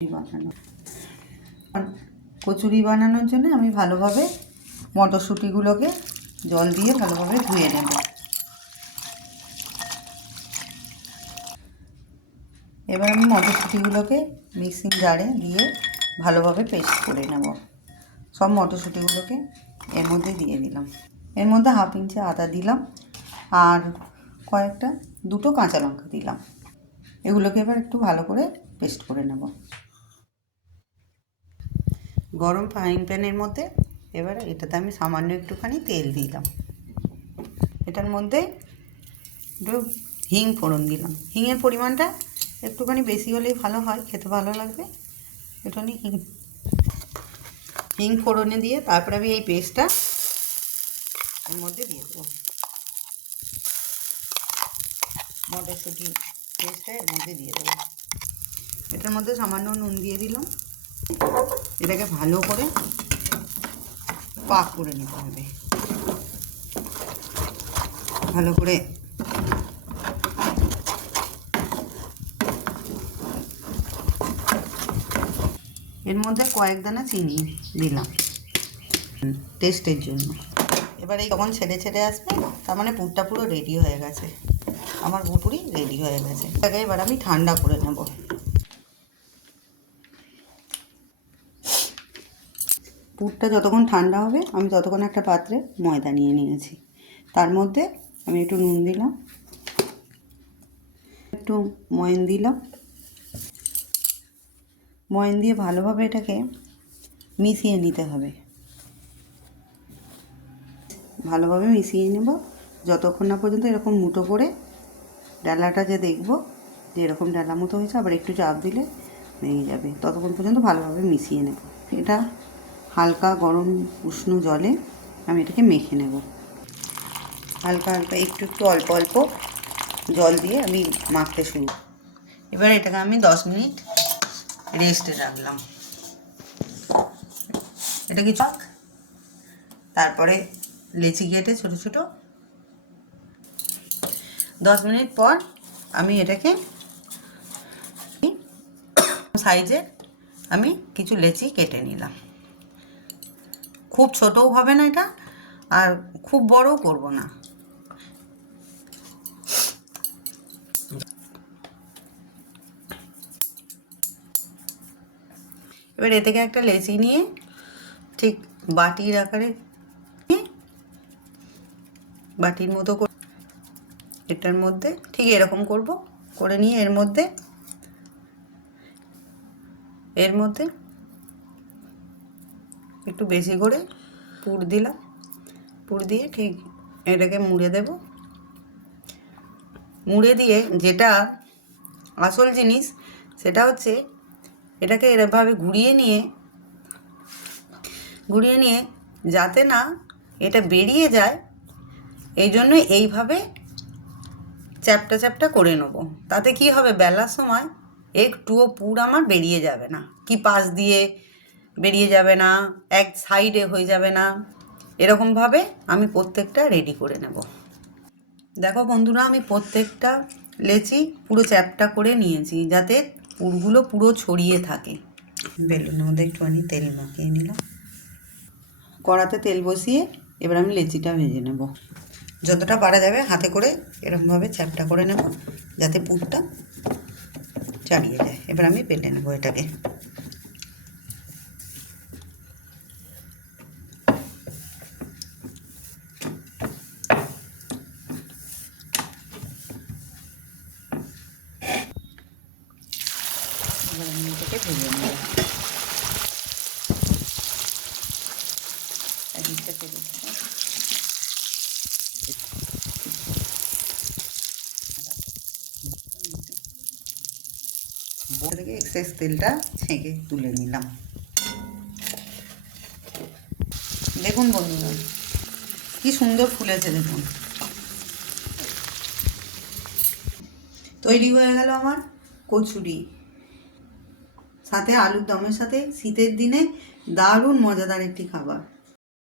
বানানো কচুরি বানানোর জন্য আমি ভালোভাবে মটরশুঁটিগুলোকে জল দিয়ে ভালোভাবে ধুয়ে নেব। এবার আমি মটরশুঁটিগুলোকে মিক্সিং জারে দিয়ে ভালোভাবে পেস্ট করে নেব। সব মটরশুঁটিগুলোকে এর মধ্যে দিয়ে দিলাম। এর মধ্যে হাফ ইঞ্চি আদা দিলাম আর দুটো কাঁচা লঙ্কা দিলাম। এগুলোকে এবার একটু ভালো করে পেস্ট করে নেব। গরম ফ্রাইং প্যানের মধ্যে এবার এটাতে আমি সামান্য একটুখানি তেল দিলাম। এটার মধ্যে একটু হিং ফোড়ন দিলাম। হিংয়ের পরিমাণটা একটুখানি বেশি হলেই ভালো হয়, খেতে ভালো লাগবে। একটুখানি হিং ফোড়নে দিয়ে তারপরে আমি এই পেস্টটা এর মধ্যে দিয়ে দেবো। মটরশুঁটি পেস্টটা এর মধ্যে দিয়ে দেবো। এটার মধ্যে সামান্য নুন দিয়ে দিলাম। এটাকে ভালো করে পাক করে নিতে হবে। ভালো করে এর মধ্যে কয়েক দানা চিনি দিলাম টেস্টের জন্য। এবার এই যখন ছেড়ে ছেড়ে আসবে তার মানে পুরটা পুরো রেডি হয়ে গেছে। আমার পুরি রেডি হয়ে গেছে। এটাকে এবার আমি ঠান্ডা করে নেব। পুরটা যতক্ষণ ঠান্ডা হবে আমি ততক্ষণ একটা পাত্রে ময়দা নিয়ে নিয়েছি। তার মধ্যে আমি একটু নুন দিলাম, একটু ময়ন দিলাম। ময়ন দিয়ে ভালোভাবে এটাকে মিশিয়ে নিতে হবে। ভালোভাবে মিশিয়ে নেব যতক্ষণ না পর্যন্ত এরকম মুঠো করে ডালাটা যে দেখব যে এরকম ডালা মতো হয়েছে, আবার একটু চাপ দিলে ভেঙে যাবে, ততক্ষণ পর্যন্ত ভালোভাবে মিশিয়ে নেব। এটা হালকা গরম উষ্ণ জলে আমি এটাকে মেখে নেব। হালকা হালকা একটু একটু অল্প অল্প জল দিয়ে আমি মাখতে শুরু। এবার এটাকে আমি 10 মিনিট রেস্টে রাখলাম। এটা কি চাক, তারপরে লেচি কেটে ছোটো ছোটো 10 মিনিট পর আমি এটাকে সাইজে আমি কিছু লেচি কেটে নিলাম। খুব ছোটও হবে না এটা, আর খুব বড়ও করব না। এবার এ থেকে একটা লেচি নিয়ে ঠিক বাটির আকারে বাটির মতো করে এটার মধ্যে ঠিক এরকম করব, করে নিয়ে এর মধ্যে একটু বেশি করে পুর দিলাম। পুর দিয়ে ঠিক এটাকে মুড়ে দেব। মুড়ে দিয়ে যেটা আসল জিনিস সেটা হচ্ছে এটাকে এরভাবে ঘুরিয়ে নিয়ে যাতে না এটা বেরিয়ে যায়, এই জন্য এইভাবে চ্যাপটা চ্যাপটা করে নেব। তাতে কি হবে, বেলার সময় একটুও পুর আমার বেরিয়ে যাবে না, কি পাশ দিয়ে বেরিয়ে যাবে না, এক সাইডে হয়ে যাবে না। এরকমভাবে আমি প্রত্যেকটা রেডি করে নেব। দেখো বন্ধুরা, আমি প্রত্যেকটা লেচি পুরো চ্যাপটা করে নিয়েছি যাতে পুরগুলো পুরো ছড়িয়ে থাকে। বেলুনের মধ্যে একটুখানি তেল মাখিয়ে নিলাম। কড়াতে তেল বসিয়ে এবার আমি লেচিটা ভেজে নেব। যতটা পারা যাবে হাতে করে এরকমভাবে চ্যাপটা করে নেব যাতে পুরটা চালিয়ে যায়। এবার আমি বেলে নেব এটাকে। এবার আমি এটাকে ভেজে নেব। একদিকটা করে থেকে এক্সেস তেলটা ছেঁকে তুলে নিলাম। দেখুন বন্ধুরা কি সুন্দর ফুলেছে, দেখুন। তৈরি হয়ে গেল আমার কচুরি, সাথে আলুর দমের সাথে শীতের দিনে দারুণ মজাদার একটি খাবার।